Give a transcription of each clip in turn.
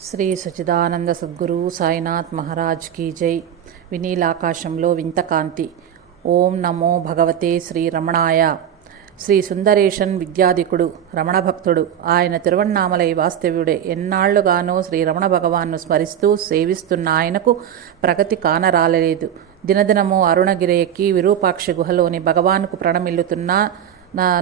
Shri Sachchidananda Sadhguru Sainath Maharaj key జై. వినీలాకాశంలో వింత కాంతి. ఓం నమో భగవతే శ్రీ రమణాయ. శ్రీ సుందరేశన్ విద్యాధికుడు, రమణ భక్తుడు. ఆయన తిరువణ్ణామలై వాస్తవ్యుడే. ఎన్నాళ్లుగానో శ్రీ రమణ భగవాన్ను స్మరిస్తూ సేవిస్తున్న ఆయనకు ప్రగతి కానరాలేదు. దినదినము అరుణగిరి ఎక్కి విరూపాక్షి గుహలోని భగవాన్కు ప్రణమిల్లుతున్నా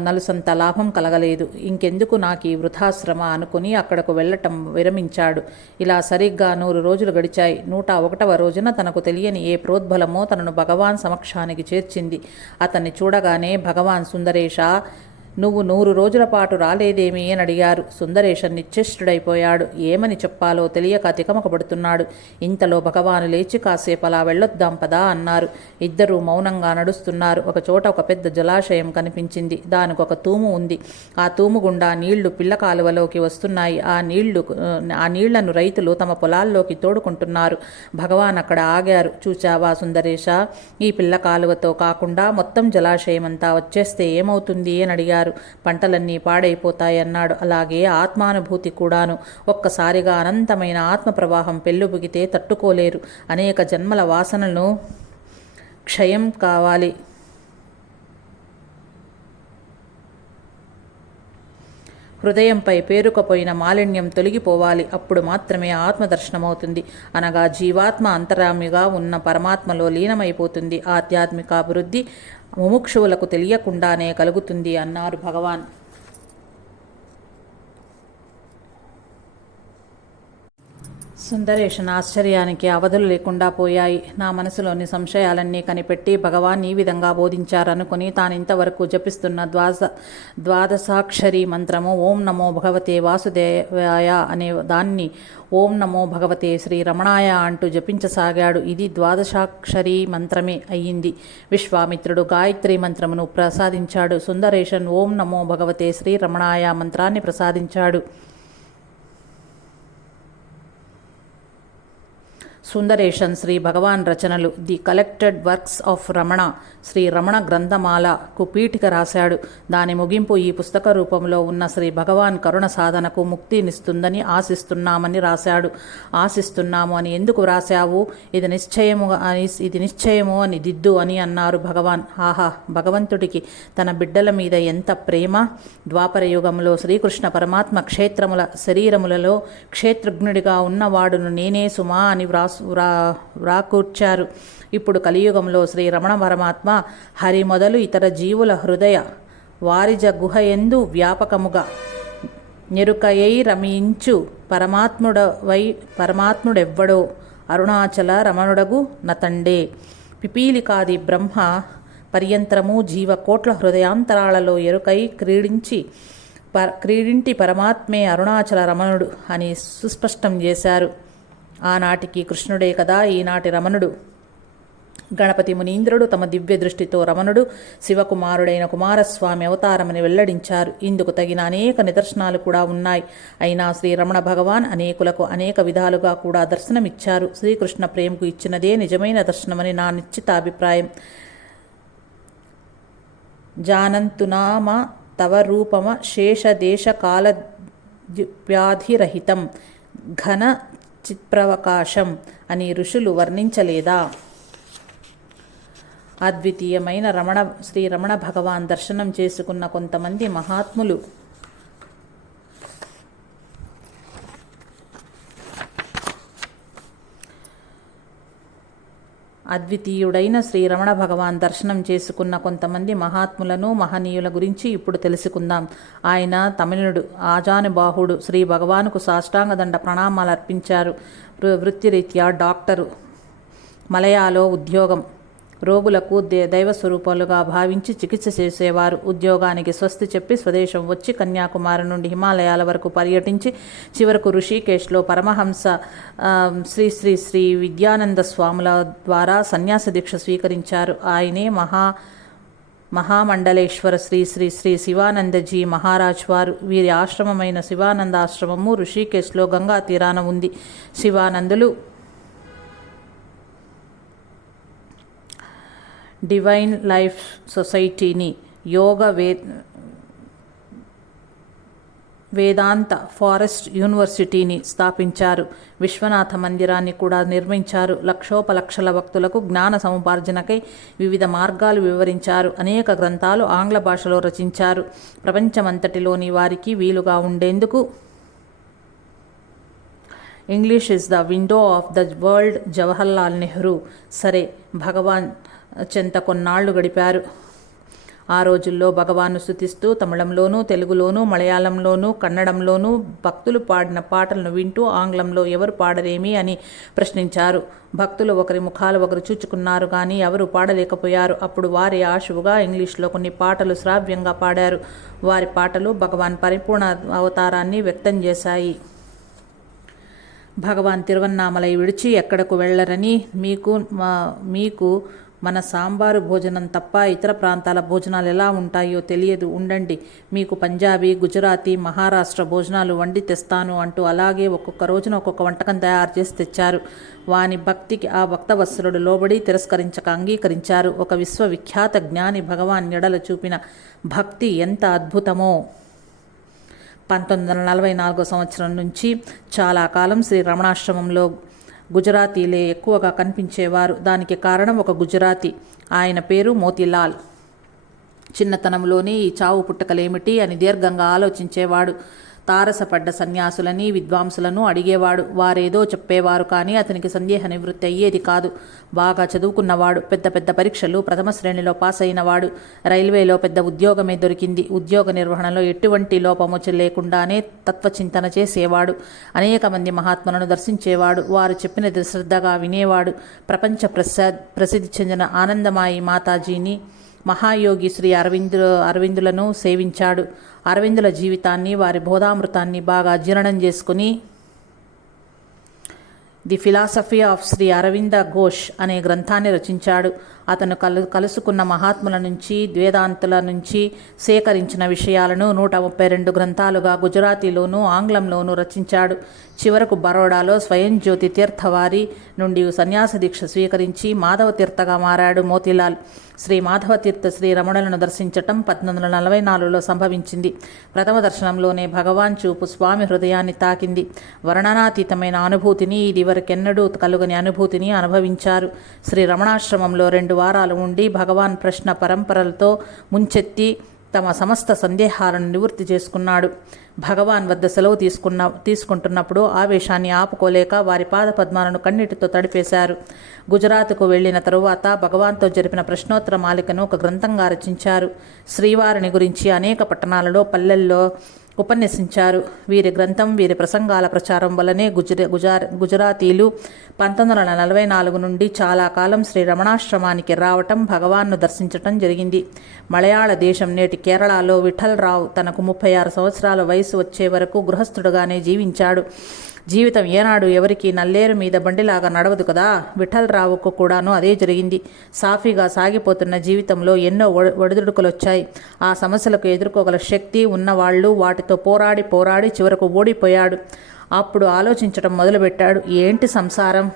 నలుసంత లాభం కలగలేదు. ఇంకెందుకు నాకు ఈ వృథాశ్రమ అనుకుని అక్కడకు వెళ్లటం విరమించాడు. ఇలా సరిగ్గా 100 రోజులు గడిచాయి. 101వ రోజున తనకు తెలియని ఏ ప్రోద్బలమో తనను భగవాన్ సమక్షానికి చేర్చింది. అతన్ని చూడగానే భగవాన్, సుందరేశ, నువ్వు 100 రోజుల పాటు రాలేదేమి అని అడిగారు. సుందరేశన్ నిశ్చేష్టుడైపోయాడు. ఏమని చెప్పాలో తెలియక తికమకబడుతున్నాడు. ఇంతలో భగవాను లేచి, కాసేపు అలా వెళ్ళొద్దాం పదా అన్నారు. ఇద్దరూ మౌనంగా నడుస్తున్నారు. ఒకచోట ఒక పెద్ద జలాశయం కనిపించింది. దానికి ఒక తూము ఉంది. ఆ తూము గుండా నీళ్లు పిల్ల కాలువలోకి వస్తున్నాయి. ఆ నీళ్లను రైతులు తమ పొలాల్లోకి తోడుకుంటున్నారు. భగవాన్ అక్కడ ఆగారు. చూచావా సుందరేశ, ఈ పిల్ల కాలువతో కాకుండా మొత్తం జలాశయం అంతా వచ్చేస్తే ఏమవుతుంది అని అడిగారు. పంటలన్నీ పాడైపోతాయన్నాడు. అలాగే ఆత్మానుభూతి కూడాను. ఒక్కసారిగా అనంతమైన ఆత్మ ప్రవాహం పెళ్ళుబుగితే తట్టుకోలేరు. అనేక జన్మల వాసనలను క్షయం కావాలి. హృదయంపై పేరుకపోయిన మాలిన్యం తొలగిపోవాలి. అప్పుడు మాత్రమే ఆత్మదర్శనమవుతుంది. అనగా జీవాత్మ అంతరామిగా ఉన్న పరమాత్మలో లీనమైపోతుంది. ఆధ్యాత్మిక అభివృద్ధి ముముక్షువులకు తెలియకుండానే కలుగుతుంది అన్నారు భగవాన్. సుందరేశన్ ఆశ్చర్యానికి అవధులు లేకుండా పోయాయి. నా మనసులోని సంశయాలన్నీ కనిపెట్టి భగవాన్ ఈ విధంగా బోధించారనుకుని తానింతవరకు జపిస్తున్న ద్వాదశాక్షరి మంత్రము ఓం నమో భగవతే వాసుదేవాయ అనే దాన్ని ఓం నమో భగవతే శ్రీ రమణాయ అంటూ జపించసాగాడు. ఇది ద్వాదశాక్షరి మంత్రమే అయ్యింది. విశ్వామిత్రుడు గాయత్రి మంత్రమును ప్రసాదించాడు. సుందరేశన్ ఓం నమో భగవతే శ్రీ రమణాయ మంత్రాన్ని ప్రసాదించాడు. సుందరేశన్ శ్రీ భగవాన్ రచనలు, the collected works of Ramana, Shri Ramana గ్రంథమాలకు పీఠిక రాశాడు. దాని ముగింపు ఈ పుస్తక రూపంలో ఉన్న శ్రీ భగవాన్ కరుణ సాధనకు ముక్తినిస్తుందని ఆశిస్తున్నామని రాశాడు. ఆశిస్తున్నాము అని ఎందుకు రాశావు? ఇది నిశ్చయము అని దిద్దు అని అన్నారు భగవాన్. ఆహా, భగవంతుడికి తన బిడ్డల మీద ఎంత ప్రేమ! ద్వాపర యుగంలో శ్రీకృష్ణ పరమాత్మ క్షేత్రముల శరీరములలో క్షేత్రజ్ఞుడిగా ఉన్నవాడును నేనే సుమా అని వ్రాకూర్చారు. ఇప్పుడు కలియుగంలో శ్రీ రమణ పరమాత్మ హరి మొదలు ఇతర జీవుల హృదయ వారిజ గుహయందు వ్యాపకముగా నెరుకయై రమించు పరమాత్ముడెవ్వడో అరుణాచల రమణుడగు నతండే. పిపీలికాది బ్రహ్మ పర్యంతరము జీవకోట్ల హృదయాంతరాలలో ఎరుకై క్రీడింటి పరమాత్మే అరుణాచల రమణుడు అని సుస్పష్టం చేశారు. ఆనాటికి కృష్ణుడే కదా ఈనాటి రమణుడు. గణపతి మునీంద్రుడు తమ దివ్య దృష్టితో రమణుడు శివకుమారుడైన కుమారస్వామి అవతారమని వెల్లడించారు. ఇందుకు తగిన అనేక నిదర్శనాలు కూడా ఉన్నాయి. అయినా శ్రీ రమణ భగవాన్ అనేకులకు అనేక విధాలుగా కూడా దర్శనమిచ్చారు. శ్రీకృష్ణ ప్రేమకు ఇచ్చినదే నిజమైన దర్శనమని నా నిశ్చితాభిప్రాయం. జానంతునామ తవ రూపమ శేషదేశ కాల వ్యాధిరహితం ఘన చిత్ప్రవకాశం అని ఋషులు వర్ణించలేదా? అద్వితీయమైన శ్రీ రమణ భగవాన్ దర్శనం చేసుకున్న కొంతమంది మహాత్ములు అద్వితీయుడైన శ్రీ రమణ భగవాన్ దర్శనం చేసుకున్న కొంతమంది మహాత్ములను, మహనీయుల గురించి ఇప్పుడు తెలుసుకుందాం. ఆయన తమిళుడు, ఆజానుబాహుడు. శ్రీ భగవానుకు సాష్టాంగదండ ప్రణామాలు అర్పించారు. వృత్తిరీత్యా డాక్టరు. మలయాలో ఉద్యోగం. రోగులకు దైవస్వరూపాలుగా భావించి చికిత్స చేసేవారు. ఉద్యోగానికి స్వస్తి చెప్పి స్వదేశం వచ్చి కన్యాకుమారి నుండి హిమాలయాల వరకు పర్యటించి చివరకు ఋషికేశ్లో పరమహంస శ్రీ శ్రీ శ్రీ విద్యానంద స్వాముల ద్వారా సన్యాస దీక్ష స్వీకరించారు. ఆయనే మహామండలేశ్వర శ్రీ శ్రీ శ్రీ శివానందజీ మహారాజ్ వారు. వీరి ఆశ్రమమైన శివానంద ఆశ్రమము ఋషికేశ్లో గంగా తీరాన ఉంది. శివానందులు డివైన్ లైఫ్ సొసైటీని, యోగ వేదాంత ఫారెస్ట్ యూనివర్సిటీని స్థాపించారు. విశ్వనాథ మందిరాన్ని కూడా నిర్మించారు. లక్షోపలక్షల భక్తులకు జ్ఞాన సముపార్జనకై వివిధ మార్గాలు వివరించారు. అనేక గ్రంథాలు ఆంగ్ల భాషలో రచించారు. ప్రపంచమంతటిలోని వారికి వీలుగా ఉండేందుకు English is the window of the world. Jawaharlal Nehru సరే భగవాన్ చెంత కొన్నాళ్లు గడిపారు. ఆ రోజుల్లో భగవాన్ను స్తుతిస్తూ తమిళంలోనూ, తెలుగులోనూ, మలయాళంలోనూ, కన్నడంలోనూ భక్తులు పాడిన పాటలను వింటూ ఆంగ్లంలో ఎవరు పాడరేమి అని ప్రశ్నించారు. భక్తులు ఒకరి ముఖాలు ఒకరు చూచుకున్నారు కానీ ఎవరు పాడలేకపోయారు. అప్పుడు వారి ఆశువుగా ఇంగ్లీష్లో కొన్ని పాటలు శ్రావ్యంగా పాడారు. వారి పాటలు భగవాన్ పరిపూర్ణ అవతారాన్ని వ్యక్తం చేశాయి. భగవాన్ తిరువన్నామలై విడిచి ఎక్కడకు వెళ్ళరని, మీకు మన సాంబారు భోజనం తప్ప ఇతర ప్రాంతాల భోజనాలు ఎలా ఉంటాయో తెలియదు, ఉండండి, మీకు పంజాబీ, గుజరాతీ, మహారాష్ట్ర భోజనాలు వండి తెస్తాను అంటూ అలాగే ఒక్కొక్క రోజున ఒక్కొక్క వంటకం తయారు చేసి తెచ్చారు. వాని భక్తికి ఆ భక్తవత్సలుడు లోబడి తిరస్కరించక అంగీకరించారు. ఒక విశ్వవిఖ్యాత జ్ఞాని భగవాన్ ఎడల చూపిన భక్తి ఎంత అద్భుతమో! 1944 సంవత్సరం నుంచి చాలా కాలం శ్రీ రమణాశ్రమంలో గుజరాతీలే ఎక్కువగా కనిపించేవారు. దానికి కారణం ఒక గుజరాతీ. ఆయన పేరు మోతీలాల్. చిన్నతనంలోనే ఈ చావు పుట్టకలేమిటి అని దీర్ఘంగా ఆలోచించేవాడు. తారసపడ్డ సన్యాసులని, విద్వాంసులను అడిగేవాడు. వారేదో చెప్పేవారు కానీ అతనికి సందేహ నివృత్తి అయ్యేది కాదు. బాగా చదువుకున్నవాడు. పెద్ద పెద్ద పరీక్షలు ప్రథమ శ్రేణిలో పాస్ అయినవాడు. రైల్వేలో పెద్ద ఉద్యోగమే దొరికింది. ఉద్యోగ నిర్వహణలో ఎటువంటి లోపము లేకుండానే తత్వచింతన చేసేవాడు. అనేక మంది మహాత్ములను దర్శించేవాడు. వారు చెప్పినది శ్రద్ధగా వినేవాడు. ప్రపంచ ప్రసిద్ధి చెందిన ఆనందమాయి మాతాజీని, మహాయోగి శ్రీ అరవిందులను సేవించాడు. అరవిందుల జీవితాన్ని, వారి బోధామృతాన్ని బాగా జీర్ణం చేసుకుని the philosophy of Shri Aravinda Ghosh అనే గ్రంథాన్ని రచించాడు. అతను కలుసుకున్న మహాత్ముల నుంచి, వేదాంతుల నుంచి సేకరించిన విషయాలను 132 గ్రంథాలుగా గుజరాతీలోనూ ఆంగ్లంలోనూ రచించాడు. చివరకు బరోడాలో స్వయం జ్యోతి తీర్థవారి నుండి సన్యాస దీక్ష స్వీకరించి మాధవ తీర్థగా మారాడు మోతీలాల్. శ్రీ మాధవ తీర్థ శ్రీ రమణులను దర్శించటం 1944లో సంభవించింది. ప్రథమ దర్శనంలోనే భగవాన్ చూపు స్వామి హృదయాన్ని తాకింది. వర్ణనాతీతమైన అనుభూతిని, ఇదివరకెన్నడూ కలుగని అనుభూతిని అనుభవించారు. శ్రీ రమణాశ్రమంలో 2 వారాలు ఉండి భగవాన్ ప్రశ్న పరంపరలతో ముంచెత్తి తమ సమస్త సందేహాలను నివృత్తి చేసుకున్నాడు. భగవాన్ వద్ద సెలవు తీసుకుంటున్నప్పుడు ఆవేశాన్ని ఆపుకోలేక వారి పాద పద్మాలను కన్నీటితో తడిపేశారు. గుజరాత్కు వెళ్లిన తరువాత భగవాన్తో జరిపిన ప్రశ్నోత్తర మాలికను ఒక గ్రంథంగా రచించారు. శ్రీవారిని గురించి అనేక పట్టణాలలో, పల్లెల్లో ఉపన్యసించారు. వీరి గ్రంథం, వీరి ప్రసంగాల ప్రచారం వల్లనే గుజరాతీలు 1944 నుండి చాలా కాలం శ్రీ రమణాశ్రమానికి రావటం, భగవాన్ను దర్శించటం జరిగింది. మలయాళ దేశం నేటి కేరళలో విఠల్ రావు తనకు 36 సంవత్సరాల వయసు వచ్చే వరకు గృహస్థుడుగానే జీవించాడు. జీవితం ఏనాడు ఎవరికి నల్లేరు మీద బండిలాగా నడవదు కదా. విఠల్ రావుకు కూడాను అదే జరిగింది. సాఫీగా సాగిపోతున్న జీవితంలో ఎన్నో ఒడిదుడుకులొచ్చాయి. ఆ సమస్యలకు ఎదుర్కోగల శక్తి ఉన్నవాళ్లు వాటితో పోరాడి చివరకు ఓడిపోయాడు. అప్పుడు ఆలోచించటం మొదలుపెట్టాడు. ఏమిటి సంసారం,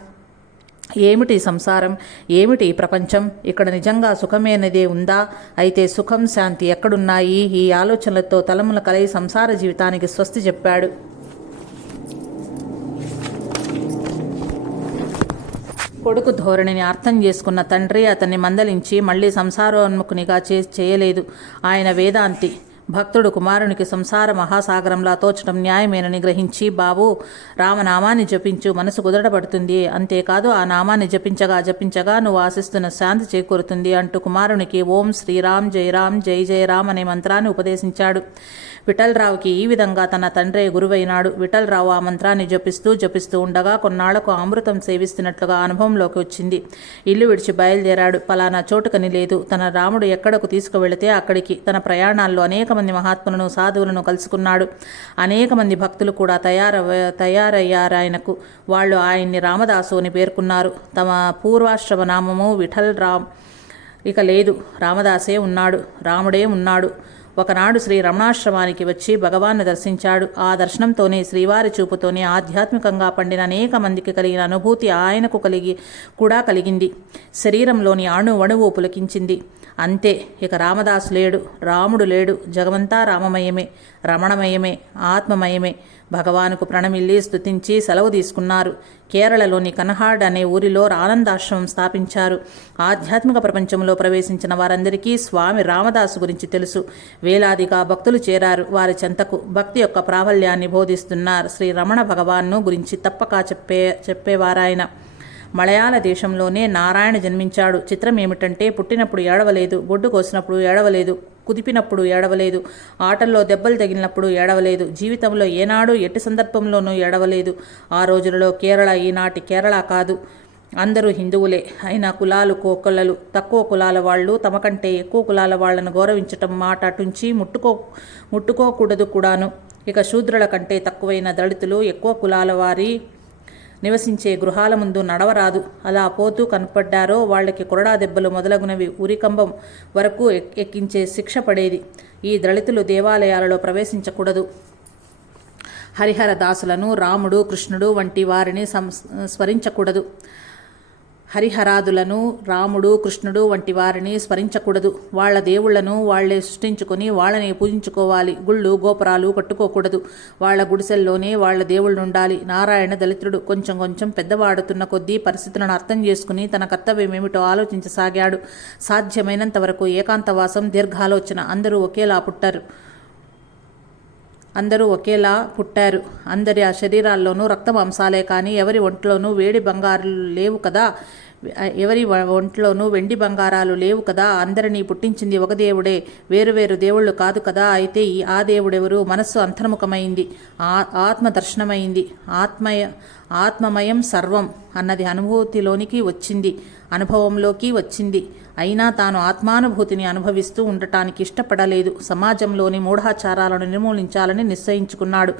ఏమిటి ప్రపంచం, ఇక్కడ నిజంగా సుఖమేనదే ఉందా? అయితే సుఖం, శాంతి ఎక్కడున్నాయి? ఈ ఆలోచనలతో తలముల కలయి సంసార జీవితానికి స్వస్తి చెప్పాడు. కొడుకు ధోరణిని అర్థం చేసుకున్న తండ్రి అతన్ని మందలించి మళ్లీ సంసారోన్ముఖునిగా చేయలేదు. ఆయన వేదాంతి. భక్తుడు కుమారునికి సంసార మహాసాగరంలా తోచడం న్యాయమేనని గ్రహించి, బాబు, రామనామాన్ని జపించు, మనసు కుదరబడుతుంది. అంతేకాదు ఆ నామాన్ని జపించగా నువ్వు ఆశిస్తున్న శాంతి చేకూరుతుంది అంటూ కుమారునికి ఓం శ్రీరామ్ జై రామ్ జై జయ రామ్ అనే మంత్రాన్ని ఉపదేశించాడు. విఠలరావుకి ఈ విధంగా తన తండ్రే గురువైనాడు. విఠలరావు ఆ మంత్రాన్ని జపిస్తూ ఉండగా కొన్నాళ్లకు అమృతం సేవిస్తున్నట్లుగా అనుభవంలోకి వచ్చింది. ఇల్లు విడిచి బయలుదేరాడు. పలానా చోటుకని లేదు. తన రాముడు ఎక్కడకు తీసుకువెళితే అక్కడికి. తన ప్రయాణాల్లో అనేక మంది మహాత్ములను, సాధువులను కలుసుకున్నాడు. అనేక మంది భక్తులు కూడా తయారయ్యారాయనకు. వాళ్ళు ఆయన్ని రామదాసు అని పేర్కొన్నారు. తమ పూర్వాశ్రమ నామము విఠల్ రామ్ ఇక లేదు. రామదాసే ఉన్నాడు, రాముడే ఉన్నాడు. ఒకనాడు శ్రీ రమణాశ్రమానికి వచ్చి భగవాన్ని దర్శించాడు. ఆ దర్శనంతోనే, శ్రీవారి చూపుతోనే ఆధ్యాత్మికంగా పండిన అనేక మందికి కలిగిన అనుభూతి ఆయనకు కలిగింది. శరీరంలోని అణువణువు పులకించింది. అంతే, ఇక రామదాసు లేడు, రాముడు లేడు, జగమంతా రామమయమే, రమణమయమే, ఆత్మమయమే. భగవానుకు ప్రణమిల్లి స్తుతించి సెలవు తీసుకున్నారు. కేరళలోని కనహాడ్ అనే ఊరిలో ఆనందాశ్రమం స్థాపించారు. ఆధ్యాత్మిక ప్రపంచంలో ప్రవేశించిన వారందరికీ స్వామి రామదాసు గురించి తెలుసు. వేలాదిగా భక్తులు చేరారు వారి చెంతకు. భక్తి యొక్క ప్రాబల్యాన్ని బోధిస్తున్నారు. శ్రీ రమణ భగవాన్ను గురించి తప్పక చెప్పేవారాయన. మలయాళ దేశంలోనే నారాయణ జన్మించాడు. చిత్రం ఏమిటంటే, పుట్టినప్పుడు ఏడవలేదు, బొడ్డు కోసినప్పుడు ఏడవలేదు, కుదిపినప్పుడు ఏడవలేదు, ఆటల్లో దెబ్బలు తగిలినప్పుడు ఏడవలేదు, జీవితంలో ఏనాడు ఎట్టి సందర్భంలోనూ ఏడవలేదు. ఆ రోజులలో కేరళ ఈనాటి కేరళ కాదు. అందరూ హిందువులే. అయినా కులాలు కోకొల్లలు. తక్కువ కులాల వాళ్ళు తమ కంటే ఎక్కువ కులాల వాళ్లను గౌరవించటం మాట అటుంచి ముట్టుకోకూడదు కూడాను. ఇక శూద్రుల కంటే తక్కువైన దళితులు ఎక్కువ కులాల వారి నివసించే గృహాల ముందు నడవరాదు. అలా పోతూ కనపడ్డారో వాళ్ళకి కొరడా దెబ్బలు మొదలగునవి ఉరికంబం వరకు ఎక్కించే శిక్ష పడేది. ఈ దళితులు దేవాలయాలలో ప్రవేశించకూడదు. హరిహర దాసులను, రాముడు, కృష్ణుడు వంటి వారిని స్మరించకూడదు. హరిహరాదులను, రాముడు, కృష్ణుడు వంటి వారిని స్మరించకూడదు. వాళ్ల దేవుళ్లను వాళ్లే సృష్టించుకొని వాళ్ళని పూజించుకోవాలి. గుళ్ళు గోపురాలు కట్టుకోకూడదు. వాళ్ల గుడిసెల్లోనే వాళ్ల దేవుళ్ళుండాలి. నారాయణ దళితుడు కొంచెం కొంచెం పెద్దవాడుతున్న కొద్దీ పరిస్థితులను అర్థం చేసుకుని తన కర్తవ్యమేమిటో ఆలోచించసాగాడు. సాధ్యమైనంత వరకు ఏకాంతవాసం, దీర్ఘాలోచన. అందరూ ఒకేలా పుట్టారు. అందరి ఆ శరీరాల్లోనూ రక్త మాంసాలే కానీ ఎవరి ఒంట్లోనూ వేడి బంగారాలు లేవు కదా, ఎవరి ఒంట్లోనూ వెండి బంగారాలు లేవు కదా. అందరినీ పుట్టించింది ఒక దేవుడే, వేరువేరు దేవుళ్ళు కాదు కదా. అయితే ఆ దేవుడెవరు? మనస్సు అంతర్ముఖమైంది, ఆత్మ దర్శనమైంది, ఆత్మమయం సర్వం అన్నది అనుభూతిలోనికి వచ్చింది, అనుభవంలోకి వచ్చింది. అయినా తాను ఆత్మానుభూతిని అనుభవిస్తూ ఉండటానికి ఇష్టపడలేదు. సమాజంలోని మూఢాచారాలను నిర్మూలించాలని నిశ్చయించుకున్నాడు.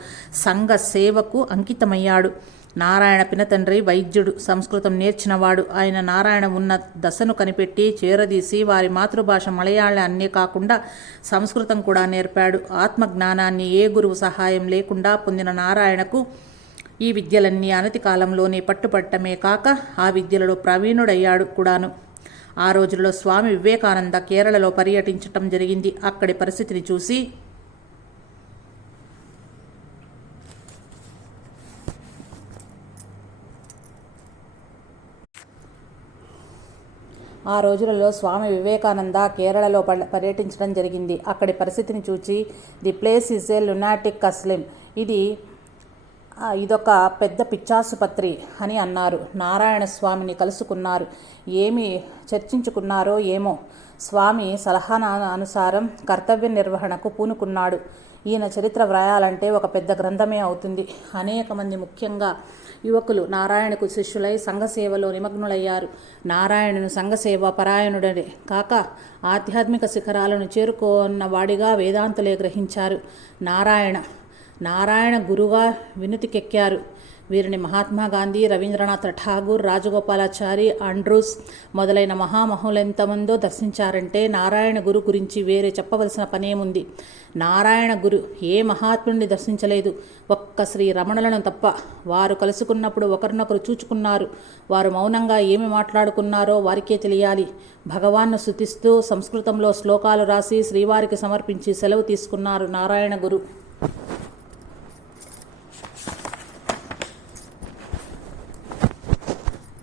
సంఘ సేవకు అంకితమయ్యాడు. నారాయణ పినతండ్రి వైద్యుడు, సంస్కృతం నేర్చినవాడు. ఆయన నారాయణ ఉన్న దశను కనిపెట్టి చేరదీసి వారి మాతృభాష మలయాళాన్నే కాకుండా సంస్కృతం కూడా నేర్పాడు. ఆత్మజ్ఞానాన్ని ఏ గురువు సహాయం లేకుండా పొందిన నారాయణకు ఈ విద్యలన్నీ అనతి కాలంలోనే పట్టుపట్టమే కాక ఆ విద్యలలో ప్రవీణుడయ్యాడు కూడాను. ఆ రోజుల్లో స్వామి వివేకానంద కేరళలో పర్యటించటం జరిగింది. అక్కడి పరిస్థితిని చూసి అక్కడి పరిస్థితిని చూచి the place is a lunatic asylum, ఇదొక పెద్ద పిచ్చాసుపత్రి అని అన్నారు. నారాయణ స్వామిని కలుసుకున్నారు. ఏమి చర్చించుకున్నారో ఏమో. స్వామి సలహా అనుసారం కర్తవ్య నిర్వహణకు పూనుకున్నాడు. ఈయన చరిత్ర వ్రాయాలంటే ఒక పెద్ద గ్రంథమే అవుతుంది. అనేక మంది, ముఖ్యంగా యువకులు నారాయణకు శిష్యులై సంఘసేవలో నిమగ్నులయ్యారు. నారాయణుని సంఘసేవ పరాయణుడే కాక ఆధ్యాత్మిక శిఖరాలను చేరుకున్న వాడిగా వేదాంతులే గ్రహించారు. నారాయణ గురుగా వినుతికెక్కారు. వీరిని మహాత్మా గాంధీ, రవీంద్రనాథ్ ఠాగూర్, రాజగోపాలాచారి, ఆండ్రూస్ మొదలైన మహామహులెంతమందో దర్శించారంటే నారాయణ గురు గురించి వేరే చెప్పవలసిన పనేముంది. నారాయణ గురు ఏ మహాత్ముడిని దర్శించలేదు, ఒక్క శ్రీ రమణులను తప్ప. వారు కలుసుకున్నప్పుడు ఒకరినొకరు చూచుకున్నారు. వారు మౌనంగా ఏమి మాట్లాడుకున్నారో వారికే తెలియాలి. భగవాన్ను స్తుతిస్తూ సంస్కృతంలో శ్లోకాలు రాసి శ్రీవారికి సమర్పించి సెలవు తీసుకున్నారు నారాయణ గురు.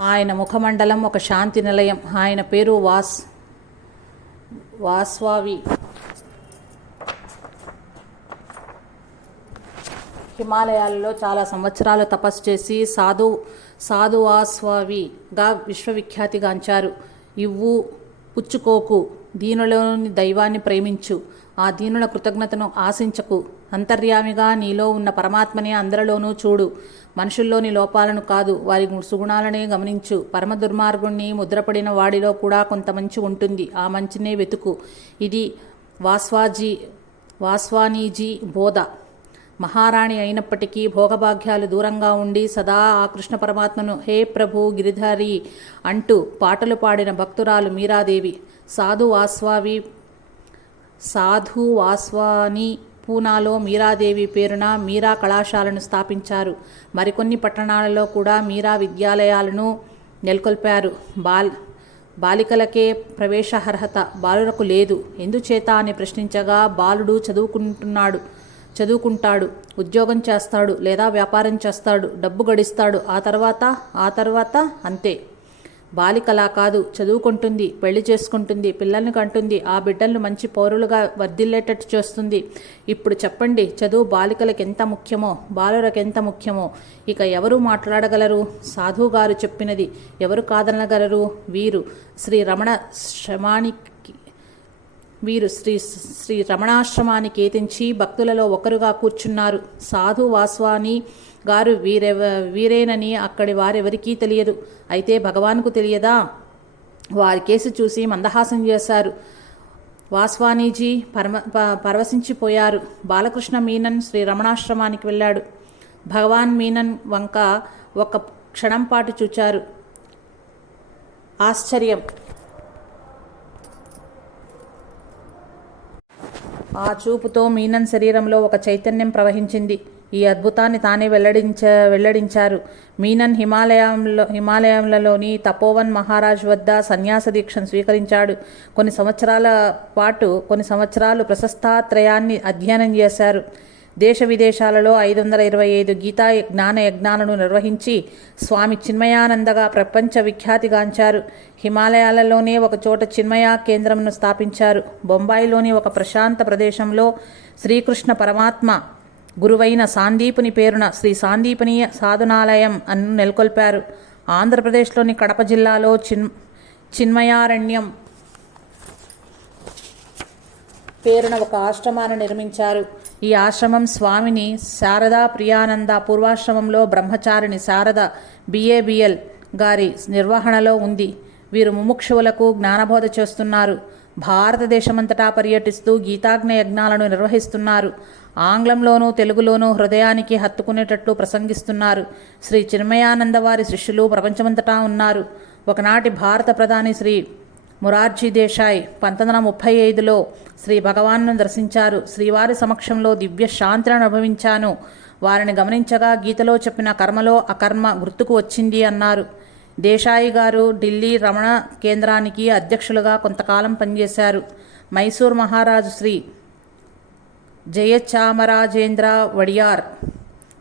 ఆయన ముఖమండలం ఒక శాంతి నిలయం. ఆయన పేరు వాస్వావి. హిమాలయాలలో చాలా సంవత్సరాలు తపస్సు చేసి సాధువాస్వావిగా విశ్వవిఖ్యాతిగాంచారు. ఇవ్వు పుచ్చుకోకు, దీనులోని దైవాన్ని ప్రేమించు, ఆ దీనుల కృతజ్ఞతను ఆశించకు, అంతర్యామిగా నీలో ఉన్న పరమాత్మనే అందరిలోనూ చూడు, మనుషుల్లోని లోపాలను కాదు వారి సుగుణాలనే గమనించు, పరమ దుర్మార్గుణ్ణి ముద్రపడిన వాడిలో కూడా కొంత మంచి ఉంటుంది, ఆ మంచినే వెతుకు. ఇది వాస్వానీజీ బోధ. మహారాణి అయినప్పటికీ భోగభాగ్యాలు దూరంగా ఉండి సదా ఆ కృష్ణ పరమాత్మను హే ప్రభు గిరిధారి అంటూ పాటలు పాడిన భక్తురాలు మీరాదేవి. సాధు వాస్వావి సాధు వాస్వాని పూనాలో మీరాదేవి పేరున మీరా కళాశాలను స్థాపించారు. మరికొన్ని పట్టణాలలో కూడా మీరా విద్యాలయాలను నెలకొల్పారు. బాలికలకే ప్రవేశార్హత, బాలురకు లేదు. ఎందుచేత అని ప్రశ్నించగా, బాలుడు చదువుకుంటాడు, ఉద్యోగం చేస్తాడు లేదా వ్యాపారం చేస్తాడు, డబ్బు గడిస్తాడు, ఆ తర్వాత అంతే. బాలికలా కాదు, చదువుకుంటుంది, పెళ్లి చేసుకుంటుంది, పిల్లల్ని కంటుంది, ఆ బిడ్డలను మంచి పౌరులుగా వర్ధిల్లేటట్టు చేస్తుంది. ఇప్పుడు చెప్పండి, చదువు బాలికలకు ఎంత ముఖ్యమో, బాలురకు ఎంత ముఖ్యమో ఇక ఎవరు మాట్లాడగలరు? సాధువు గారు చెప్పినది ఎవరు కాదనగలరు? వీరు శ్రీ రమణాశ్రమానికి ఏతించి భక్తులలో ఒకరుగా కూర్చున్నారు. సాధు వాస్వాని గారు వీరేనని అక్కడి వారెవరికీ తెలియదు. అయితే భగవాన్కు తెలియదా? వారి కేసు చూసి మందహాసం చేశారు. వాస్వానీజీ పరవశించిపోయారు. బాలకృష్ణ మీనన్ శ్రీ రమణాశ్రమానికి వెళ్ళాడు. భగవాన్ మీనన్ వంక ఒక క్షణం పాటు చూచారు. ఆశ్చర్యం. ఆ చూపుతో మీనన్ శరీరంలో ఒక చైతన్యం ప్రవహించింది. ఈ అద్భుతాన్ని తానే వెల్లడించారు. మీనన్ హిమాలయంలోని తపోవన్ మహారాజ్ వద్ద సన్యాస దీక్షను స్వీకరించాడు. కొన్ని సంవత్సరాలు ప్రశస్తాత్రయాన్ని అధ్యయనం చేశారు. దేశ విదేశాలలో 525 గీతా జ్ఞాన యజ్ఞాలను నిర్వహించి స్వామి చిన్మయానందగా ప్రపంచ విఖ్యాతిగాంచారు. హిమాలయాలలోనే ఒకచోట చిన్మయ కేంద్రంను స్థాపించారు. బొంబాయిలోని ఒక ప్రశాంత ప్రదేశంలో శ్రీకృష్ణ పరమాత్మ గురువైన సాందీపుని పేరున శ్రీ సాందీపని సాధనాలయం అను నెలకొల్పారు. ఆంధ్రప్రదేశ్లోని కడప జిల్లాలో చిన్మయారణ్యం పేరున ఒక ఆశ్రమాన్ని నిర్మించారు. ఈ ఆశ్రమం స్వామిని శారదా ప్రియానంద పూర్వాశ్రమంలో బ్రహ్మచారిణి శారద BABL గారి నిర్వహణలో ఉంది. వీరు ముముక్షువులకు జ్ఞానబోధ చేస్తున్నారు. భారతదేశమంతటా పర్యటిస్తూ గీతాజ్ఞ యజ్ఞాలను నిర్వహిస్తున్నారు. ఆంగ్లంలోనూ తెలుగులోనూ హృదయానికి హత్తుకునేటట్లు ప్రసంగిస్తున్నారు. శ్రీ చిన్మయానంద వారి శిష్యులు ప్రపంచమంతటా ఉన్నారు. ఒకనాటి భారత ప్రధాని శ్రీ మొరార్జీ దేశాయ్ 1935లో శ్రీ భగవాన్ను దర్శించారు. శ్రీవారి సమక్షంలో దివ్య శాంతిని అనుభవించాను. వారిని గమనించగా గీతలో చెప్పిన కర్మలో అకర్మ గుర్తుకు వచ్చింది అన్నారు. దేశాయి గారు ఢిల్లీ రమణ కేంద్రానికి అధ్యక్షులుగా కొంతకాలం పనిచేశారు. మైసూర్ మహారాజు శ్రీ జయచామరాజేంద్ర వడియార్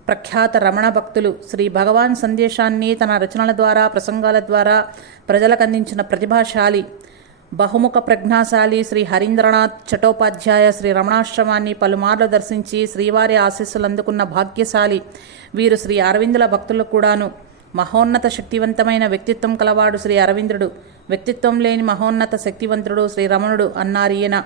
ప్రఖ్యాత రమణ భక్తులు. శ్రీ భగవాన్ సందేశాన్ని తన రచనల ద్వారా, ప్రసంగాల ద్వారా ప్రజలకు అందించిన ప్రతిభాశాలి, బహుముఖ ప్రజ్ఞాశాలి శ్రీ హరీంద్రనాథ్ చటోపాధ్యాయ శ్రీ రమణాశ్రమాన్ని పలుమార్లు దర్శించి శ్రీవారి ఆశీస్సులు అందుకున్న భాగ్యశాలి. వీరు శ్రీ అరవిందుల భక్తులు కూడాను. మహోన్నత శక్తివంతమైన వ్యక్తిత్వం కలవాడు శ్రీ అరవిందుడు. వ్యక్తిత్వం లేని మహోన్నత శక్తివంతుడు శ్రీ రమణుడు అన్నారు ఈయన.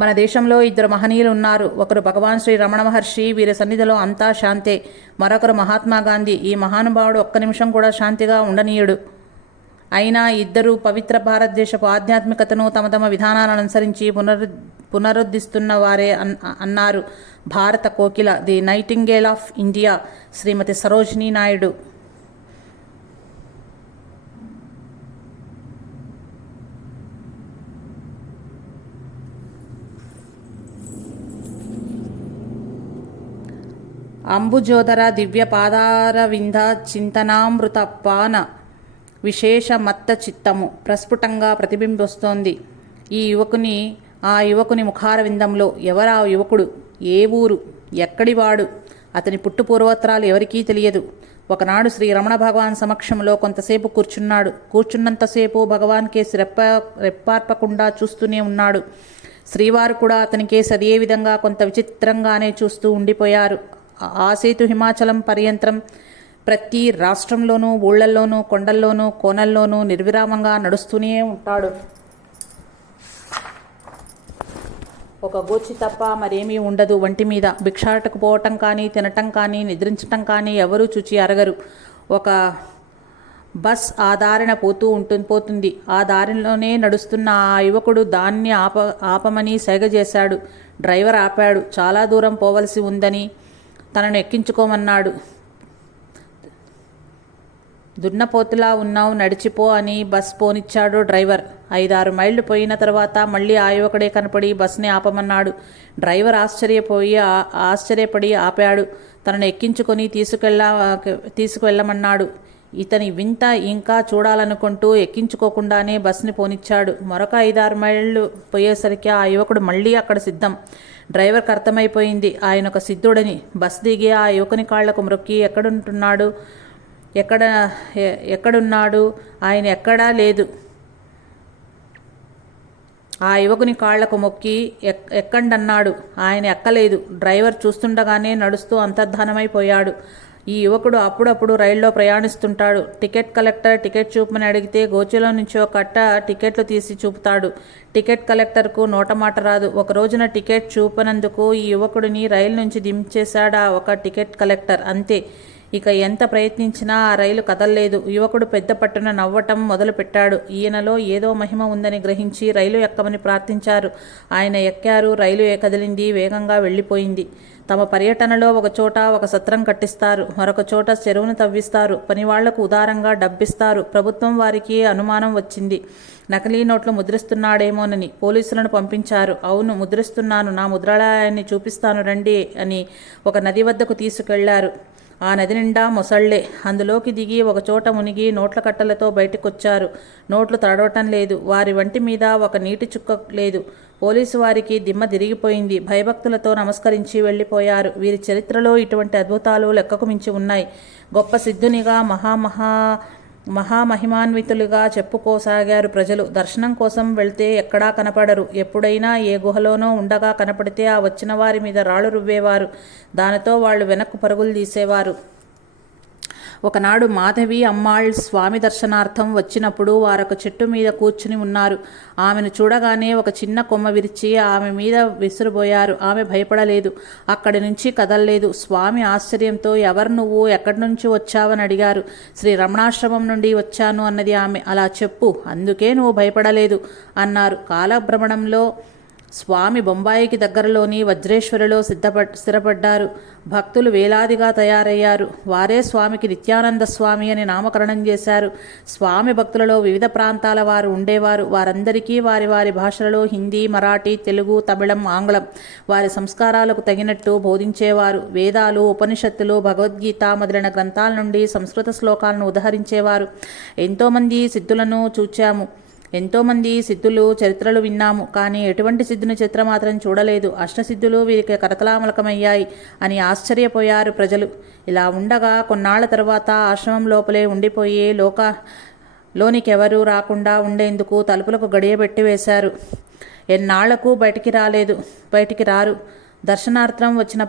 మన దేశంలో 2 మహనీయులు ఉన్నారు. ఒకరు భగవాన్ శ్రీ రమణ మహర్షి, వీరి సన్నిధిలో అంతా శాంతే. మరొకరు మహాత్మా గాంధీ. ఈ మహానుభావుడు ఒక్క నిమిషం కూడా శాంతిగా ఉండనీయుడు. అయినా ఇద్దరు పవిత్ర భారతదేశపు ఆధ్యాత్మికతను తమ తమ విధానాలను అనుసరించి పునరుద్ధరిస్తున్న వారే అన్నారు భారత కోకిల, ది నైటింగేల్ ఆఫ్ ఇండియా, శ్రీమతి సరోజినీ నాయుడు. అంబుజోదర దివ్య పాదారవింద చింతనామృత పాన విశేష మత్త చిత్తము ప్రస్ఫుటంగా ప్రతిబింబిస్తోంది ఆ యువకుని ముఖార విందంలో. ఎవరా యువకుడు? ఏ ఊరు? ఎక్కడివాడు? అతని పుట్టు పూర్వోత్తరాలు ఎవరికీ తెలియదు. ఒకనాడు శ్రీ రమణ భగవాన్ సమక్షంలో కొంతసేపు కూర్చున్నంతసేపు భగవాన్ కేసి రెప్పార్పకుండా చూస్తూనే ఉన్నాడు. శ్రీవారు కూడా అతని కేసి అదే విధంగా కొంత విచిత్రంగానే చూస్తూ ఉండిపోయారు. ఆసేతు హిమాచలం పర్యంతం ప్రతి రాష్ట్రంలోనూ, ఊళ్ళల్లోనూ, కొండల్లోనూ, కోనల్లోనూ నిర్విరామంగా నడుస్తూనే ఉంటాడు. ఒక గోచి తప్ప మరేమీ ఉండదు వంటి మీద. భిక్షాటకు పోవటం కానీ, తినటం కానీ, నిద్రించటం కానీ ఎవరూ చూచి అరగరు. ఒక బస్ ఆ దారిన పోతుంది. ఆ దారిలోనే నడుస్తున్న ఆ యువకుడు దాన్ని ఆపమని సైగ చేశాడు. డ్రైవర్ ఆపాడు. చాలా దూరం పోవలసి ఉందని తనను ఎక్కించుకోమన్నాడు. దున్నపోతులా ఉన్నావు, నడిచిపో అని బస్ పోనిచ్చాడు డ్రైవర్. 5-6 మైళ్ళు పోయిన తర్వాత మళ్ళీ ఆ యువకుడే కనపడి బస్ని ఆపమన్నాడు. డ్రైవర్ ఆశ్చర్యపడి ఆపాడు. తనను ఎక్కించుకొని తీసుకువెళ్ళమన్నాడు. ఇతని వింత ఇంకా చూడాలనుకుంటూ ఎక్కించుకోకుండానే బస్ని పోనిచ్చాడు. మరొక 5-6 మైళ్ళు పోయేసరికి ఆ యువకుడు మళ్ళీ అక్కడ సిద్ధం. డ్రైవర్కి అర్థమైపోయింది ఆయన ఒక సిద్ధుడని. బస్ దిగి ఆ యువకుని కాళ్లకు మ్రొక్కి ఎక్కడున్నాడు, ఆయన ఎక్కడా లేదు. ఆ యువకుని కాళ్లకు మొక్కి ఎక్కండన్నాడు. ఆయన ఎక్కలేదు. డ్రైవర్ చూస్తుండగానే నడుస్తూ అంతర్ధానమైపోయాడు. ఈ యువకుడు అప్పుడప్పుడు రైల్లో ప్రయాణిస్తుంటాడు. టికెట్ కలెక్టర్ టికెట్ చూపమని అడిగితే గోచిలో నుంచి ఒక కట్ట టికెట్లు తీసి చూపుతాడు. టికెట్ కలెక్టర్కు నోటమాట రాదు. ఒక రోజున టికెట్ చూపనందుకు ఈ యువకుడిని రైలు నుంచి దించేశాడా ఒక టికెట్ కలెక్టర్. అంతే. ఇక ఎంత ప్రయత్నించినా ఆ రైలు కదల్లేదు. యువకుడు పెద్ద పట్టున నవ్వటం మొదలుపెట్టాడు. ఈయనలో ఏదో మహిమ ఉందని గ్రహించి రైలు ఎక్కమని ప్రార్థించారు. ఆయన ఎక్కారు. రైలు కదిలింది. వేగంగా వెళ్ళిపోయింది. తమ పర్యటనలో ఒకచోట ఒక సత్రం కట్టిస్తారు, మరొక చోట చెరువును తవ్విస్తారు. పనివాళ్లకు ఉదారంగా డబ్బిస్తారు. ప్రభుత్వం వారికి అనుమానం వచ్చింది. నకిలీ నోట్లు ముద్రిస్తున్నాడేమోనని పోలీసులను పంపించారు. అవును, ముద్రిస్తున్నాను, నా ముద్రాలయాన్ని చూపిస్తాను రండి అని ఒక నది వద్దకు తీసుకెళ్లారు. ఆ నది నిండా మొసళ్లే. అందులోకి దిగి ఒకచోట మునిగి నోట్ల కట్టలతో బయటకొచ్చారు. నోట్లు తడవటం లేదు. వారి వంటి మీద ఒక నీటి చుక్క లేదు. పోలీసు వారికి దిమ్మ తిరిగిపోయింది. భయభక్తులతో నమస్కరించి వెళ్ళిపోయారు. వీరి చరిత్రలో ఇటువంటి అద్భుతాలు లెక్కకు మించి ఉన్నాయి. గొప్ప సిద్ధునిగా మహామహిమాన్వితులుగా చెప్పుకోసాగారు ప్రజలు. దర్శనం కోసం వెళ్తే ఎక్కడా కనపడరు. ఎప్పుడైనా ఏ గుహలోనో ఉండగా కనపడితే ఆ వచ్చిన వారి మీద రాళ్ళు రువ్వేవారు. దానితో వాళ్ళు వెనక్కు పరుగులు తీసేవారు. ఒకనాడు మాధవి అమ్మాళ్ స్వామి దర్శనార్థం వచ్చినప్పుడు వారొక చెట్టు మీద కూర్చుని ఉన్నారు. ఆమెను చూడగానే ఒక చిన్న కొమ్మ విరిచి ఆమె మీద విసురుబోయారు. ఆమె భయపడలేదు. అక్కడి నుంచి కదల్లేదు. స్వామి ఆశ్చర్యంతో ఎవరు నువ్వు, ఎక్కడి నుంచి వచ్చావని అడిగారు. శ్రీ రమణాశ్రమం నుండి వచ్చాను అన్నది ఆమె. అలా చెప్పు, అందుకే నువ్వు భయపడలేదు అన్నారు. కాలభ్రమణంలో స్వామి బొంబాయికి దగ్గరలోని వజ్రేశ్వరిలో స్థిరపడ్డారు. భక్తులు వేలాదిగా తయారయ్యారు. వారే స్వామికి నిత్యానంద స్వామి అని నామకరణం చేశారు. స్వామి భక్తులలో వివిధ ప్రాంతాల వారు ఉండేవారు. వారందరికీ వారి వారి భాషలలో హిందీ, మరాఠీ, తెలుగు, తమిళం, ఆంగ్లం వారి సంస్కారాలకు తగినట్టు బోధించేవారు. వేదాలు, ఉపనిషత్తులు, భగవద్గీత మొదలైన గ్రంథాల నుండి సంస్కృత శ్లోకాలను ఉదహరించేవారు. ఎంతోమంది సిద్ధులను చూచాము. ఎంతోమంది సిద్ధులు చరిత్రలు విన్నాము. కానీ ఎటువంటి సిద్ధుని చరిత్ర మాత్రం చూడలేదు. అష్టసిద్ధులు వీరికి కరతలామలకమయ్యాయి అని ఆశ్చర్యపోయారు ప్రజలు. ఇలా ఉండగా కొన్నాళ్ల తరువాత ఆశ్రమం లోపలే ఉండిపోయి లోనికెవరూ రాకుండా ఉండేందుకు తలుపులకు గడియబెట్టి వేశారు. ఎన్నాళ్లకు బయటికి రారు. దర్శనార్థం వచ్చిన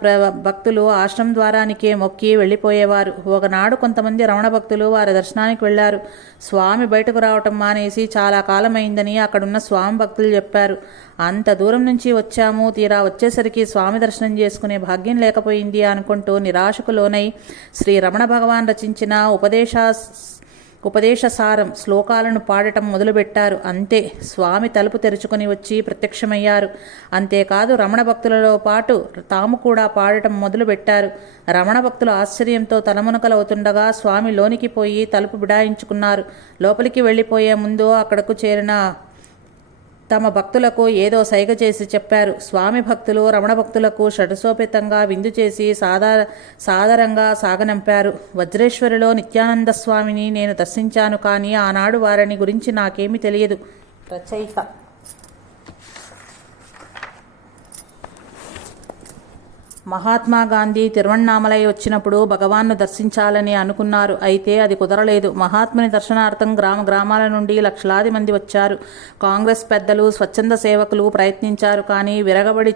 భక్తులు ఆశ్రమం ద్వారానికే మొక్కి వెళ్ళిపోయేవారు. ఒకనాడు కొంతమంది రమణ భక్తులు వారి దర్శనానికి వెళ్లారు. స్వామి బయటకు రావటం మానేసి చాలా కాలమైందని అక్కడున్న స్వామి భక్తులు చెప్పారు. అంత దూరం నుంచి వచ్చాము, తీరా వచ్చేసరికి స్వామి దర్శనం చేసుకునే భాగ్యం లేకపోయింది అనుకుంటూ నిరాశకు లోనై శ్రీ రమణ భగవాన్ రచించిన ఉపదేశసారం శ్లోకాలను పాడటం మొదలుపెట్టారు. అంతే, స్వామి తలుపు తెరుచుకొని వచ్చి ప్రత్యక్షమయ్యారు. అంతేకాదు రమణ భక్తులలో పాటు తాము కూడా పాడటం మొదలుపెట్టారు. రమణ భక్తులు ఆశ్చర్యంతో తలమునకలవుతుండగా స్వామి లోనికి పోయి తలుపు బిడాయించుకున్నారు. లోపలికి వెళ్ళిపోయే ముందు అక్కడకు చేరిన తమ భక్తులకు ఏదో సైగ చేసి చెప్పారు. స్వామి భక్తులు రమణ భక్తులకు షడసోపేతంగా విందు చేసి సాదరంగా సాగనంపారు. వజ్రేశ్వరిలో నిత్యానంద స్వామిని నేను దర్శించాను, కానీ ఆనాడు వారిని గురించి నాకేమీ తెలియదు. రచయిత మహాత్మా గాంధీ తిరువణ్ణామలై వచ్చినప్పుడు భగవాన్ను దర్శించాలని అనుకున్నారు. అయితే అది కుదరలేదు. మహాత్ముని దర్శనార్థం గ్రామాల నుండి లక్షలాది మంది వచ్చారు. కాంగ్రెస్ పెద్దలు, స్వచ్ఛంద సేవకులు ప్రయత్నించారు. కానీ విరగబడి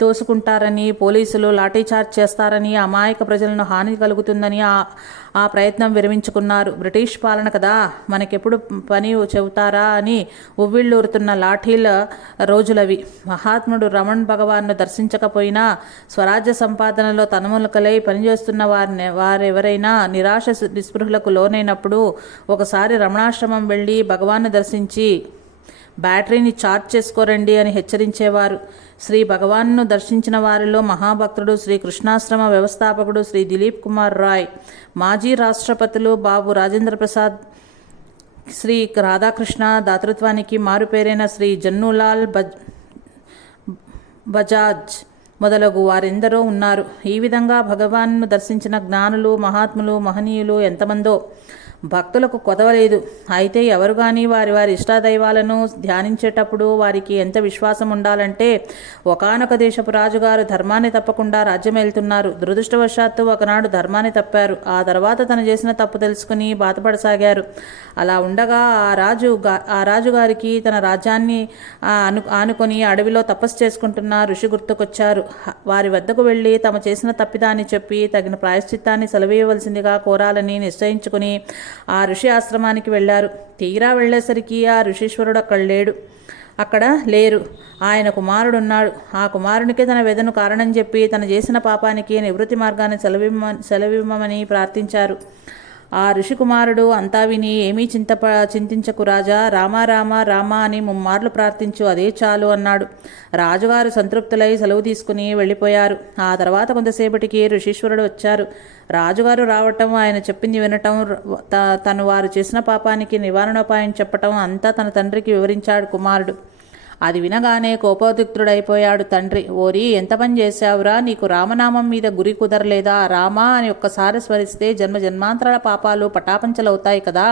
తోసుకుంటారని, పోలీసులు లాఠీచార్జ్ చేస్తారని, అమాయక ప్రజలను హాని కలుగుతుందని ఆ ప్రయత్నం విరమించుకున్నారు. బ్రిటిష్ పాలన కదా, మనకెప్పుడు పని చెబుతారా అని ఉవ్విళ్ళూరుతున్న లాఠీల రోజులవి. మహాత్ముడు రమణ్ భగవాన్ను దర్శించకపోయినా స్వరాజ్య సంపాదనలో తనములకలై పనిచేస్తున్న వారెవరైనా నిరాశ నిస్పృహలకు లోనైనప్పుడు ఒకసారి రమణాశ్రమం వెళ్ళి భగవాన్ను దర్శించి బ్యాటరీని ఛార్జ్ చేసుకోరండి అని హెచ్చరించేవారు. శ్రీ భగవాన్ను దర్శించిన వారిలో మహాభక్తుడు శ్రీ కృష్ణాశ్రమ వ్యవస్థాపకుడు శ్రీ దిలీప్ కుమార్ రాయ్, మాజీ రాష్ట్రపతులు బాబు రాజేంద్ర ప్రసాద్, శ్రీ రాధాకృష్ణ దాతృత్వానికి మారుపేరైన శ్రీ జన్నులాల్ బజాజ్ మొదలగు వారెందరో ఉన్నారు. ఈ విధంగా భగవాన్ను దర్శించిన జ్ఞానులు, మహాత్ములు, మహనీయులు ఎంతమందో. భక్తులకు కొదవలేదు. అయితే ఎవరు కానీ వారి వారి ఇష్టాదైవాలను ధ్యానించేటప్పుడు వారికి ఎంత విశ్వాసం ఉండాలంటే, ఒకానొక దేశపు రాజుగారు ధర్మాన్ని తప్పకుండా రాజ్యం వెళ్తున్నారు. దురదృష్టవశాత్తు ఒకనాడు ధర్మాన్ని తప్పారు. ఆ తర్వాత తను చేసిన తప్పు తెలుసుకుని బాధపడసాగారు. అలా ఉండగా ఆ రాజుగారికి తన రాజ్యాన్ని ఆనుకొని అడవిలో తపస్సు చేసుకుంటున్న ఋషి గుర్తుకొచ్చారు. వారి వద్దకు వెళ్ళి తమ చేసిన తప్పిదాన్ని చెప్పి తగిన ప్రాయశ్చిత్తాన్ని సెలవేయవలసిందిగా కోరాలని నిశ్చయించుకుని ఆ ఋషి ఆశ్రమానికి వెళ్ళారు. తీరా వెళ్ళేసరికి ఆ ఋషీశ్వరుడు అక్కడ లేరు. ఆయన కుమారుడున్నాడు. ఆ కుమారునికి తన వెదను కారణం చెప్పి తను చేసిన పాపానికి నివృత్తి మార్గాన్ని సెలవిమ్మని ప్రార్థించారు. ఆ ఋషి కుమారుడు అంతా విని, ఏమీ చింతించకు రాజా, రామా రామా రామా అని ముమ్మార్లు ప్రార్థించు, అదే చాలు అన్నాడు. రాజుగారు సంతృప్తులై సెలవు తీసుకుని వెళ్ళిపోయారు. ఆ తర్వాత కొంతసేపటికి ఋషీశ్వరుడు వచ్చారు. రాజుగారు రావటం, ఆయన చెప్పింది వినటం, తను వారు చేసిన పాపానికి నివారణోపాయం చెప్పటం అంతా తన తండ్రికి వివరించాడు కుమారుడు. అది వినగానే కోపోద్రిక్తుడైపోయాడు తండ్రి. ఓరి, ఎంత పని చేశావురా, నీకు రామనామం మీద గురి కుదరలేదా? రామా అని ఒక్కసారి స్మరిస్తే జన్మాంతరాల పాపాలు పటాపంచలవుతాయి కదా,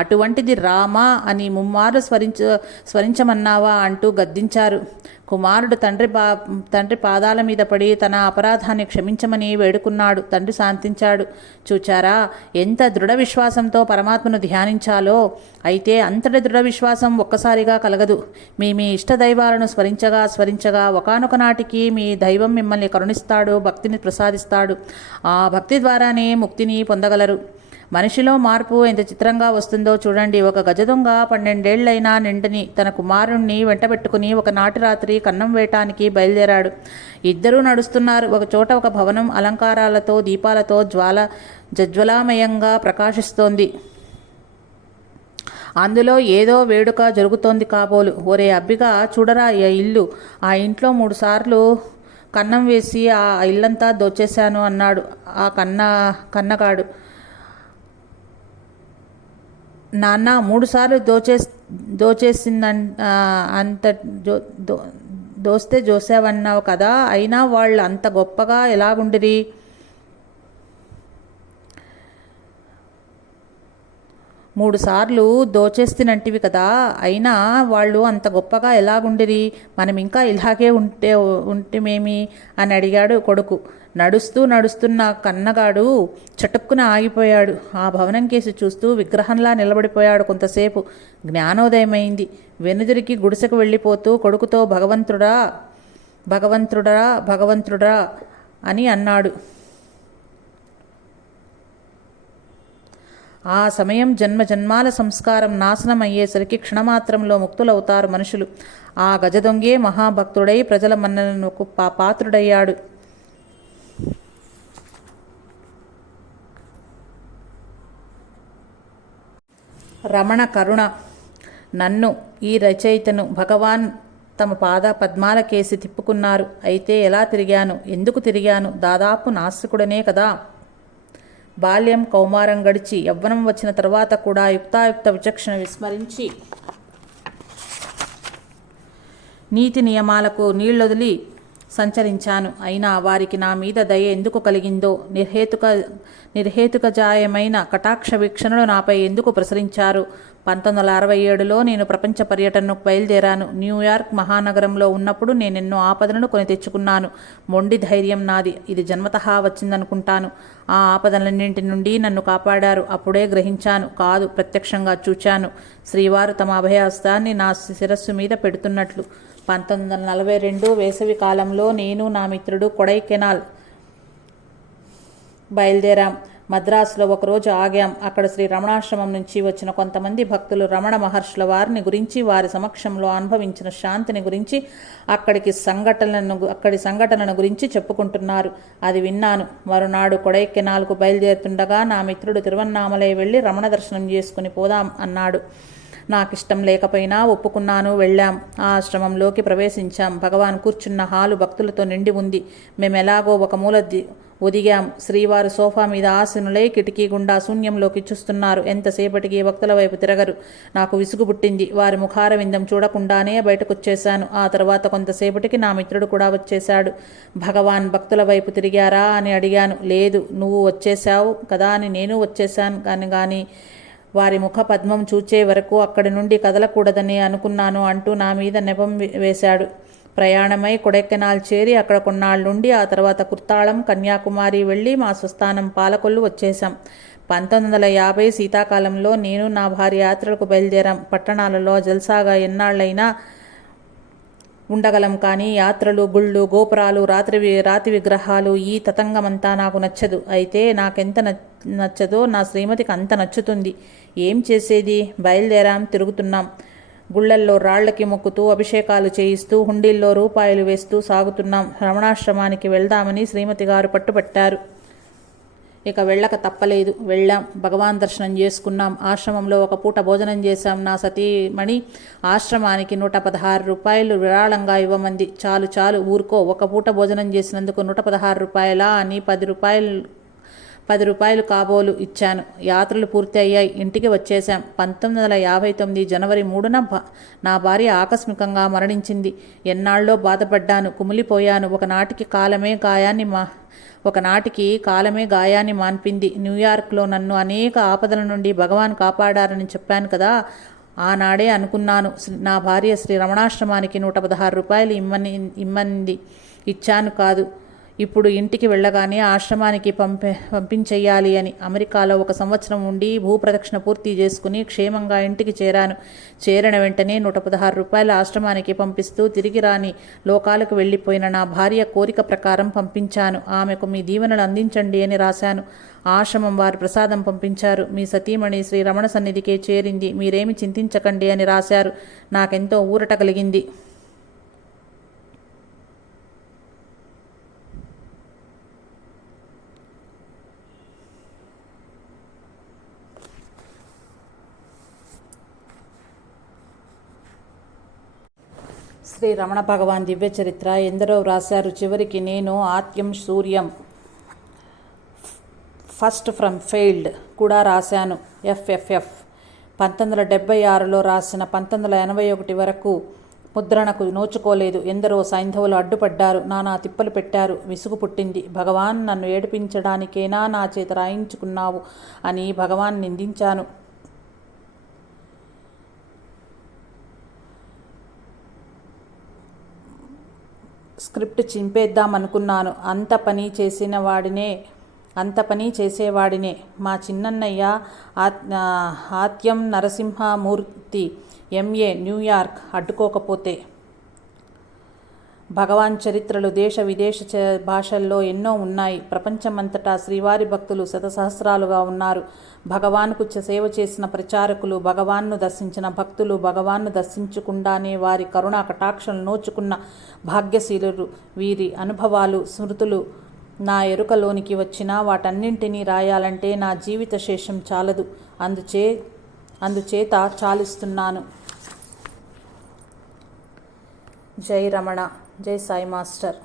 అటువంటిది రామా అని ముమ్మారు స్మరించమన్నావా అంటూ గద్దించారు. కుమారుడు తండ్రి పాదాల మీద పడి తన అపరాధాన్ని క్షమించమని వేడుకున్నాడు. తండ్రి శాంతించాడు. చూచారా, ఎంత దృఢ విశ్వాసంతో పరమాత్మను ధ్యానించాలో. అయితే అంతటి దృఢ విశ్వాసం ఒక్కసారిగా కలగదు. మీ ఇష్టదైవాలను స్మరించగా ఒకానొక నాటికి మీ దైవం మిమ్మల్ని కరుణిస్తాడు, భక్తిని ప్రసాదిస్తాడు. ఆ భక్తి ద్వారానే ముక్తిని పొందగలరు. మనిషిలో మార్పు ఎంత చిత్రంగా వస్తుందో చూడండి. ఒక గజదొంగ 12 ఏళ్లైనా నిండని తన కుమారుణ్ణి వెంటబెట్టుకుని ఒకనాటి రాత్రి కన్నం వేయటానికి బయలుదేరాడు. ఇద్దరూ నడుస్తున్నారు. ఒక చోట ఒక భవనం అలంకారాలతో, దీపాలతో జజ్వలామయంగా ప్రకాశిస్తోంది. అందులో ఏదో వేడుక జరుగుతోంది కాబోలు. ఒరే అబ్బిగా, చూడరా ఈ ఇల్లు. ఆ ఇంట్లో 3 సార్లు కన్నం వేసి ఆ ఇల్లంతా దోచేశాను అన్నాడు ఆ కన్నగాడు. నాన్న, 3 సార్లు దోస్తే జోసావన్నావు కదా, అయినా వాళ్ళు అంత గొప్పగా ఎలాగుండిరి? మూడు సార్లు దోచేస్తున్నంటివి కదా, అయినా వాళ్ళు అంత గొప్పగా ఎలాగుండిరి? మనం ఇంకా ఇలాగే ఉంటేమేమి అని అడిగాడు కొడుకు. నడుస్తున్న కన్నగాడు చటుక్కున ఆగిపోయాడు. ఆ భవనం కేసి చూస్తూ విగ్రహంలా నిలబడిపోయాడు. కొంతసేపు జ్ఞానోదయమైంది. వెనుదిరికి గుడిసెకు వెళ్ళిపోతూ కొడుకుతో భగవంతుడా అని అన్నాడు. ఆ సమయం జన్మజన్మాల సంస్కారం నాశనం అయ్యేసరికి క్షణమాత్రంలో ముక్తులవుతారు మనుషులు. ఆ గజదొంగే మహాభక్తుడై ప్రజల మన్ననలకు పాత్రుడయ్యాడు. రమణ కరుణ. నన్ను, ఈ రచయితను భగవాన్ తమ పద్మాల కేసి తిప్పుకున్నారు. అయితే ఎలా తిరిగాను, ఎందుకు తిరిగాను? దాదాపు నాస్తికుడనే కదా. బాల్యం, కౌమారం గడిచి యవ్వనం వచ్చిన తర్వాత కూడా యుక్తాయుక్త విచక్షణ విస్మరించి నీతి నియమాలకు నీళ్ళొదిలి సంచరించాను. అయినా వారికి నా మీద దయ ఎందుకు కలిగిందో, నిర్హేతుకజాయమైన కటాక్ష వీక్షణలు నాపై ఎందుకు ప్రసరించారు? 1967లో నేను ప్రపంచ పర్యటనకు బయలుదేరాను. న్యూయార్క్ మహానగరంలో ఉన్నప్పుడు నేనెన్నో ఆపదలను కొని తెచ్చుకున్నాను. మొండి ధైర్యం నాది. ఇది జన్మతహా వచ్చిందనుకుంటాను. ఆ ఆపదలన్నింటి నుండి నన్ను కాపాడారు. అప్పుడే గ్రహించాను, కాదు ప్రత్యక్షంగా చూచాను, శ్రీవారు తమ అభయహస్తాన్ని నా శిరస్సు మీద పెడుతున్నట్లు. 1942 వేసవి కాలంలో నేను, నా మిత్రుడు కొడైకెనాల్ బయలుదేరాం. మద్రాసులో ఒకరోజు ఆగాం. అక్కడ శ్రీ రమణాశ్రమం నుంచి వచ్చిన కొంతమంది భక్తులు రమణ మహర్షుల వారిని గురించి, వారి సమక్షంలో అనుభవించిన శాంతిని గురించి, అక్కడి సంఘటనలను గురించి చెప్పుకుంటున్నారు. అది విన్నాను. మరునాడు కొడైకెనాల్కు బయలుదేరుతుండగా నా మిత్రుడు తిరువన్నామలై వెళ్ళి రమణ దర్శనం చేసుకుని పోదాం అన్నాడు. నాకిష్టం లేకపోయినా ఒప్పుకున్నాను. వెళ్ళాం. ఆ ఆశ్రమంలోకి ప్రవేశించాం. భగవాన్ కూర్చున్న హాలు భక్తులతో నిండి ఉంది. మేమెలాగో ఒక మూల ఒదిగాం. శ్రీవారు సోఫా మీద ఆసీనులై కిటికీ గుండా శూన్యంలోకి చూస్తున్నారు. ఎంతసేపటికి భక్తుల వైపు తిరగరు. నాకు విసుగు పుట్టింది. వారి ముఖార విందం చూడకుండానే బయటకొచ్చేశాను. ఆ తర్వాత కొంతసేపటికి నా మిత్రుడు కూడా వచ్చేశాడు. భగవాన్ భక్తుల వైపు తిరిగారా అని అడిగాను. లేదు, నువ్వు వచ్చేశావు కదా అని నేను వచ్చేశాను కానీ వారి ముఖ పద్మం చూచే వరకు అక్కడి నుండి కదలకూడదని అనుకున్నాను అంటూ నా మీద నెపం వేశాడు. ప్రయాణమై కొడైకెనాల్ చేరి అక్కడ కొన్నాళ్ళుండి ఆ తర్వాత కుర్తాళం, కన్యాకుమారి వెళ్ళి మా స్వస్థానం పాలకొల్లు వచ్చేశాం. 1950 శీతాకాలంలో నేను నా భార్య యాత్రలకు బయలుదేరాం. పట్టణాలలో జల్సాగా ఎన్నాళ్ళైనా ఉండగలం, కానీ యాత్రలు, గుళ్ళు, గోపురాలు, రాతి విగ్రహాలు, ఈ తతంగమంతా నాకు నచ్చదు. అయితే నాకెంత నచ్చదో నా శ్రీమతికి అంత నచ్చుతుంది. ఏం చేసేది? బయలుదేరాం, తిరుగుతున్నాం. గుళ్ళల్లో రాళ్లకి మొక్కుతూ అభిషేకాలు చేయిస్తూ హుండీల్లో రూపాయలు వేస్తూ సాగుతున్నాం. రమణాశ్రమానికి వెళ్దామని శ్రీమతి గారు పట్టుబట్టారు. ఇక వెళ్ళక తప్పలేదు. వెళ్ళాం. భగవాన్ దర్శనం చేసుకున్నాం. ఆశ్రమంలో ఒక పూట భోజనం చేశాం. నా సతీమణి ఆశ్రమానికి 116 రూపాయలు విరాళంగా ఇవ్వమంది. చాలు చాలు ఊరుకో, ఒక పూట భోజనం చేసినందుకు 116 రూపాయలా అని 10 రూపాయలు కాబోలు ఇచ్చాను. యాత్రలు పూర్తి అయ్యాయి. ఇంటికి వచ్చేశాం. 1959 జనవరి 3న నా భార్య ఆకస్మికంగా మరణించింది. ఎన్నాళ్ళో బాధపడ్డాను, కుమిలిపోయాను. ఒకనాటికి కాలమే గాయాన్ని మాన్పింది. న్యూయార్క్లో నన్ను అనేక ఆపదల నుండి భగవాన్ కాపాడారని చెప్పాను కదా, ఆనాడే అనుకున్నాను. నా భార్య శ్రీ రమణాశ్రమానికి 116 రూపాయలు ఇమ్మంది. ఇచ్చాను కాదు. ఇప్పుడు ఇంటికి వెళ్ళగానే ఆశ్రమానికి పంపించెయ్యాలి అని. అమెరికాలో 1 సంవత్సరం ఉండి భూప్రదక్షిణ పూర్తి చేసుకుని క్షేమంగా ఇంటికి చేరాను. చేరిన వెంటనే 116 రూపాయల ఆశ్రమానికి పంపిస్తూ తిరిగి రాని లోకాలకు వెళ్ళిపోయిన నా భార్య కోరిక ప్రకారం పంపించాను. ఆమెకు మీ దీవెనలు అందించండి అని రాశాను. ఆశ్రమం వారు ప్రసాదం పంపించారు. మీ సతీమణి శ్రీ రమణ సన్నిధికే చేరింది, మీరేమి చింతించకండి అని రాశారు. నాకెంతో ఊరట కలిగింది. శ్రీ రమణ భగవాన్ దివ్య చరిత్ర ఎందరో వ్రాశారు. చివరికి నేను ఆత్యం సూర్యం ఫస్ట్ ఫ్రమ్ ఫెయిల్డ్ కూడా రాశాను. FFF 1976లో రాసిన 1981 వరకు ముద్రణకు నోచుకోలేదు. ఎందరో సైంధవులు అడ్డుపడ్డారు, నానా తిప్పలు పెట్టారు. విసుగు పుట్టింది. భగవాన్, నన్ను ఏడిపించడానికేనా నా చేత రాయించుకున్నావు అని భగవాన్ నిందించాను. స్క్రిప్ట్ చింపేద్దామనుకున్నాను. అంత పని చేసేవాడినే మా చిన్నన్నయ్య ఆత్యం నరసింహమూర్తి MA న్యూయార్క్ అడ్డుకోకపోతే. భగవాన్ చరిత్రలు దేశ విదేశ భాషల్లో ఎన్నో ఉన్నాయి. ప్రపంచమంతటా శ్రీవారి భక్తులు శతసహస్రాలుగా ఉన్నారు. భగవాన్కు సేవ చేసిన ప్రచారకులు, భగవాన్ను దర్శించిన భక్తులు, భగవాన్ను దర్శించకుండానే వారి కరుణా కటాక్షలు నోచుకున్న భాగ్యశీలురు. వీరి అనుభవాలు, స్మృతులు నా ఎరుకలోనికి వచ్చినా వాటన్నింటినీ రాయాలంటే నా జీవిత శేషం చాలదు. అందుచేత చాలిస్తున్నాను. జై రమణ. జై సాయి మాస్టర్.